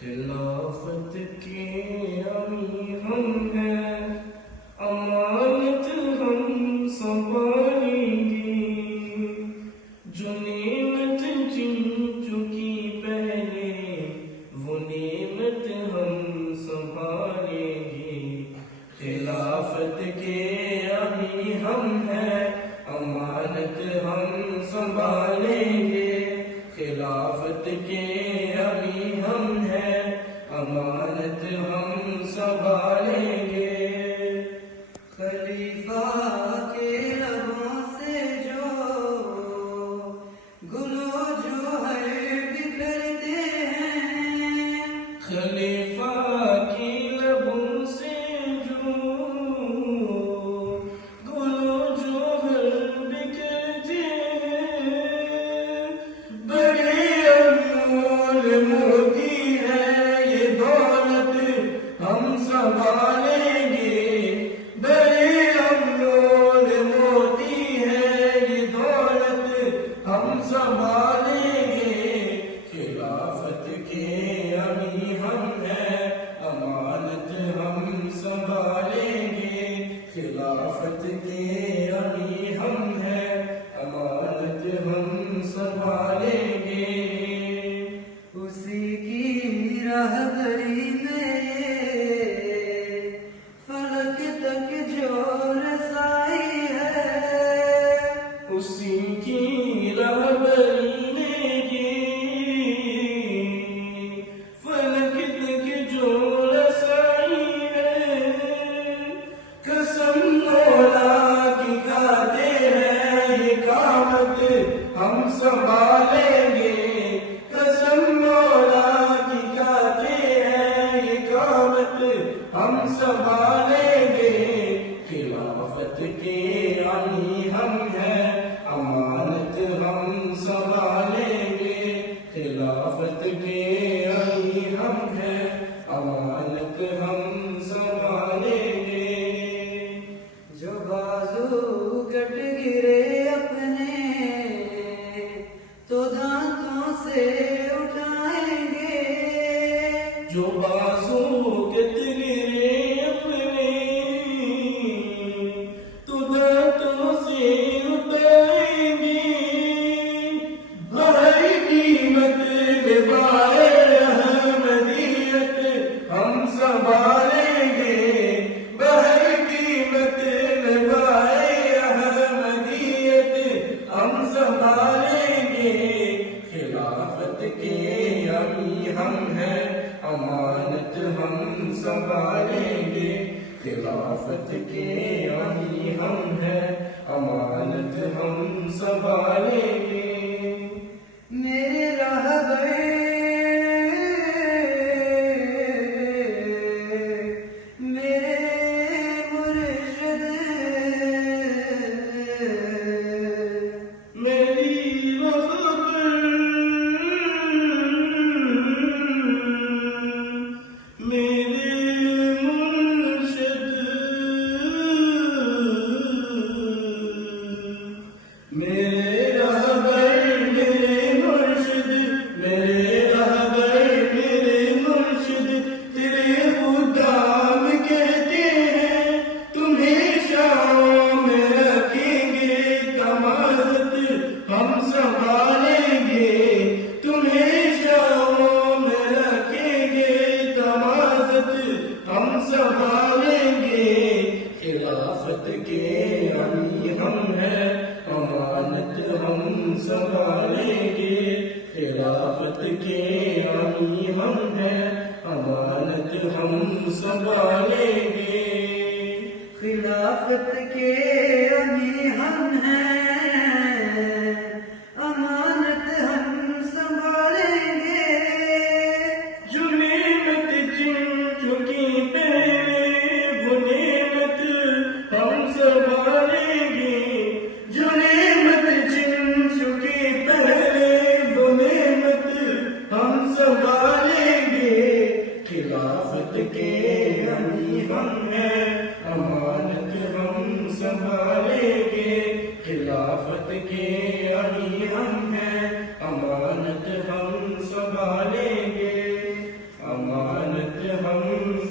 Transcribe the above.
خلافت کے امی ہم ہیں، امانت ہم سنبھالیں گے، جو نعمت چن چکی پہلے وہ نعمت ہم سنبھالیں گے۔ خلافت کے امی ہم ہیں، امانت ہم سنبھالیں گے، خلافت کے ابھی ہم ہیں، امانت ہم سنبھالیں گے۔ خلیفہ کے لبوں سے جو گل و جوہر بکھرتے ہیں، خلیفہ کی لبوں سے جو گل و جوہر بکھرتے ہیں، بڑے انمول موتی ہے یہ دولت ہم سنبھالیں گے، بڑے انمول موتی ہے یہ دولت ہم سنبھالیں گے۔ خلافت کے امی ہم ہیں، امانت ہم سنبھالیں گے، خلافت کے امی ہم ہیں، امانت ہم سنبھالیں گے۔ اسی کی راہبری میں یہ فلک تک جو رسائی ہے، اسی کی رہبری میں یہ فلک تک جو رسائی ہے، قسم مولا کی کھاتے ہیں یہ قامت ہم سنبھالیں گے، قسم مولا کی کھاتے ہیں یہ قامت ہم سنبھالیں گے۔ خلافت کے امی ہم ہیں، امانت ہم سنبھالیں گے، خلافت کے امی ہم ہیں، امانت ہم سنبھالیں گے۔ جو بازو کٹ گرے اپنے تو دانتوں سے اٹھائیں گے، جو بازو کٹ گرے اپنے تو دانتوں سے اٹھائیں گے، بھائی قیمت لبائے احمدیت ہم سنبھالیں گے، بھائی قیمت لبائے احمدیت ہم سنبھالیں گے۔ خلافت کے امی ہم ہیں، امانت ہم سنبھالیں گے، خلافت کے امی ہم ہیں، امانت ہم سنبھالیں گے۔ میرے راہبر میرے مرشد، میری رہبر میرے مرشد، میرے رہبر میرے مرشد، میرے رہبر میرے مرشد، تیرے خدام کہتے ہیں تمہیں شاؤں میں رکھیں گے، تمازت ہم سنبھالیں گے، تمہیں شاؤں میں رکھیں گے، تمازت ہم سنبھالیں گے۔ خلافت کے امی ہم ہیں، امانت ہم سنبھالیں گے، خلافت کے امی ہم ہیں، امانت ہم سنبھالیں گے۔ خلافت کے امی ہم ہیں، امانت ہم سنبھالیں گے، جو نعمت چن چکی پہلے وہ نعمت ہم سنبھالیں گے، جو نعمت چن چکی پہلے وہ نعمت ہم سنبھالیں گے۔ خلافت کے امی ہم ہیں، امانت ہم سنبھالیں گے، خلافت کے امی ہم ہیں، امانت ہم سنبھالیں گے۔ امانت ہم